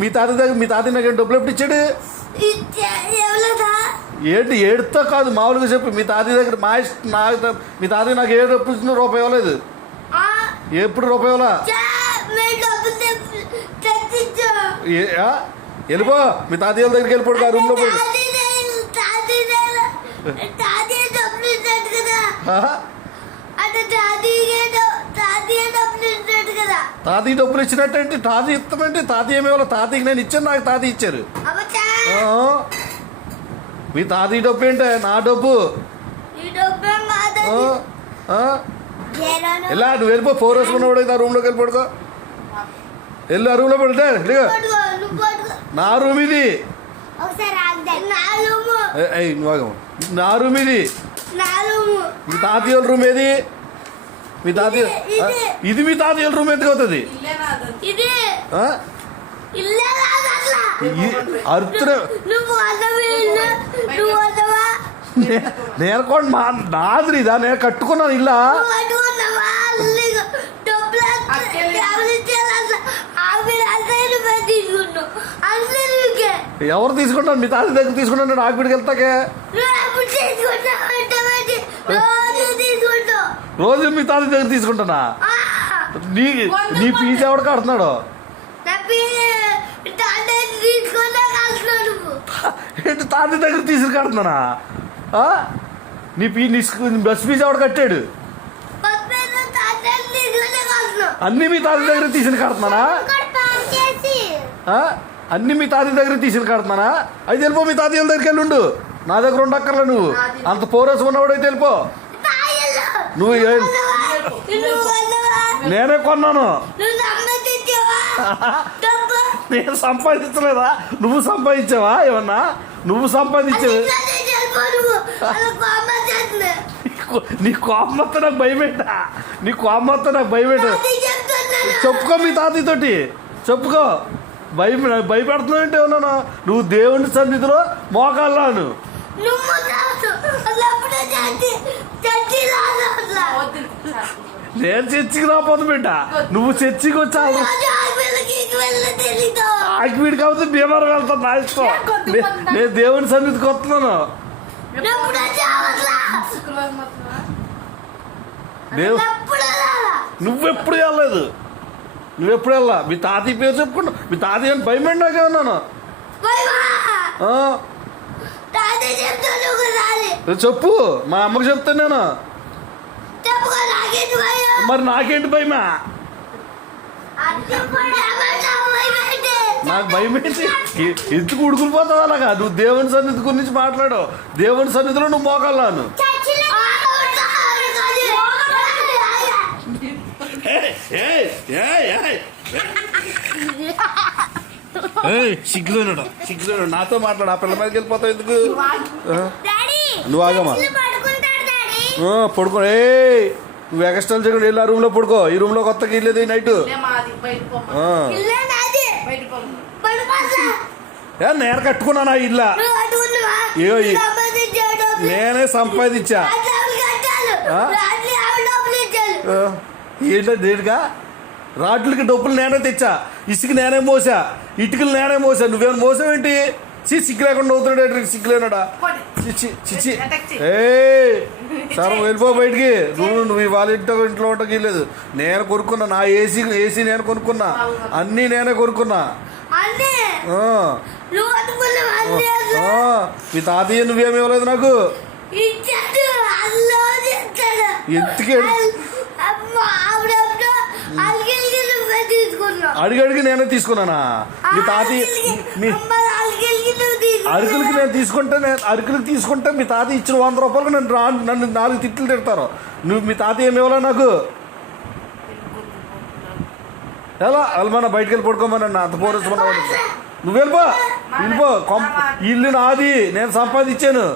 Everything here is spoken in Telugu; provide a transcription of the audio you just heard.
మీ తాత నాకేం డబ్బులు ఎప్పుడు ఇచ్చాడు? ఏంటి ఏడుతో కాదు, మామూలుగా చెప్పు. మీ తాతయ్య దగ్గర మీ తాతయ్య నాకు ఏడు డబ్బులు ఇచ్చిన రూపాయి ఇవ్వలేదు. ఎప్పుడు రూపాయి ఇవ్వలా? వెళ్ళిపో, మీ తాతయ్య దగ్గరికి వెళ్ళిపోడు. ఆ రూమ్ లో పోయి తాతయ్య డబ్బులు ఇచ్చినట్టంటే తాతయ్య ఇస్తామంటే తాతయ్య ఏమి ఇవ్వాలి? తాతయ్యకి నేను ఇచ్చాను, నాకు తాతయ్య ఇచ్చారు. మీ తాతయ్య డబ్బు ఏంటే? నా డబ్బు. ఎలా నువ్వు వెళ్ళిపో. 4 వేసుకున్నాడు ఆ రూమ్ లోకి వెళ్ళిపోడుకో. వెళ్ళి ఆ రూమ్ లో పడితే నా రూమ్ ఇది. నా రూమ్ ఇది. మీ తాతయ్య రూమ్ ఏది? మీ తాతయ్య ఇది. మీ తాతయ్య రూమ్ ఎందుకు అవుతుంది? నేను కూడా నాది ఇదా? నేను కట్టుకున్నాను ఇల్లా. ఎవరు తీసుకుంటాను? మీ తాత దగ్గర తీసుకుంటాను. నాకు వీడికి వెళ్తాకే రోజు మీ తాత దగ్గర తీసుకుంటానా? నీ ఫీజు ఎవడు కడుతున్నాడు? ఏంటి తాత దగ్గర తీసుకు కడుతున్నానా? నీ బస్ ఫీజు ఎవడు కట్టాడు? అన్ని మీ తాత దగ్గర తీసుకుని కడుతున్నానా? అన్ని మీ తాత దగ్గర తీసుకుని కడుతున్నానా? అయితే వెళ్ళిపో, మీ తాతయ్య దగ్గరికి వెళ్ళుండు. నా దగ్గర ఉండక్కర్లే. నువ్వు అంత పోరస్ ఉన్నవాడు అయితే వెళ్ళిపో. నువ్వు నేనే కొన్నాను. నేను సంపాదించలేదా? నువ్వు సంపాదించావా? ఏమన్నా నువ్వు సంపాదించావు? నీ కోపంతో నాకు భయపెట్టా. నీ కోపంతో నాకు భయపెట్ట. చెప్పుకో మీ తాతయ్యతోటి, చెప్పుకో. భయపెడుతున్నావంటే ఉన్నాను. నువ్వు దేవుని సన్నిధిలో మోకాళ్ళను. నేను చర్చికి రాపోదు బిడ్డ. నువ్వు చర్చికి వచ్చా ఆకివీడికి అవుతే భీమవరం వెళ్తాను. నా ఇష్టం. నేను దేవుని సన్నిధికి వస్తున్నాను. నువ్వెప్పుడు వెళ్ళలేదు. నువ్వెప్పుడు వెళ్ళా? మీ తాతయ్య పేరు చెప్పుకుంటా. మీ తాతయ్య అని భయమండి నాకే ఉన్నాను. చెప్పు, మా అమ్మకి చెప్తాను నేను. మరి నాకేంటి భయమా? నాకు భయం ఏంటి? ఎందుకు ఉడుకులిపోతావు అలాగా? నువ్వు దేవుని సన్నిధి గురించి మాట్లాడు. దేవుని సన్నిధిలో నువ్వు మోకాళ్ళను. సిగ్గులేనాడు, సిగ్గులేనాడు. నాతో మాట్లాడు. ఆ పిల్ల మీదకి వెళ్ళిపోతావు ఎందుకు? నువ్వు ఆగమా? పడుకో. నువ్వు ఎక్స్ట్రా చేయకుండా వెళ్ళి ఆ రూమ్ లో పడుకో. ఈ రూమ్ లో కొత్తగా వెళ్ళేది నైట్. నేను కట్టుకున్నానా ఇల్లా? నేనే సంపాదించా. ఏంటో దేనిగా? రాడ్లకి డబ్బులు నేనే తెచ్చా. ఇసుక నేనే మోసా. ఇటుకలు నేనే మోసా. నువ్వేమైనా మోసావేంటి? సిగ్గు లేకుండా అవుతున్నాడు. సిగ్గులేనాడా? చిచ్చి. సరే వెళ్ళిపో బయటికి. నువ్వు వాళ్ళ ఇంట్లో ఉండకి లేదు. నేను కొనుక్కున్నా. నా ఏసీ నేను కొనుక్కున్నా. అన్నీ నేనే కొనుక్కున్నా. మీ తాతయ్య నువ్వేమి ఇవ్వలేదు నాకు. ఎందుకే అడిగడికి నేనే తీసుకున్నానా? మీ తాతయ్య అరకులకి నేను తీసుకుంటే మీ తాతయ్య ఇచ్చిన 100 రూపాయలకు నన్ను 4 తిట్లు తిడతారు. నువ్వు మీ తాతయ్య ఏమి ఇవ్వలే నాకు. ఎలా వెళ్ళమన్నా? బయటకు వెళ్ళి పడుకోమన్నా. అంత పోరేసుకున్నావు. నువ్వు వెళ్ళిపో. ఇల్లు నాది. నేను సంపాదించాను.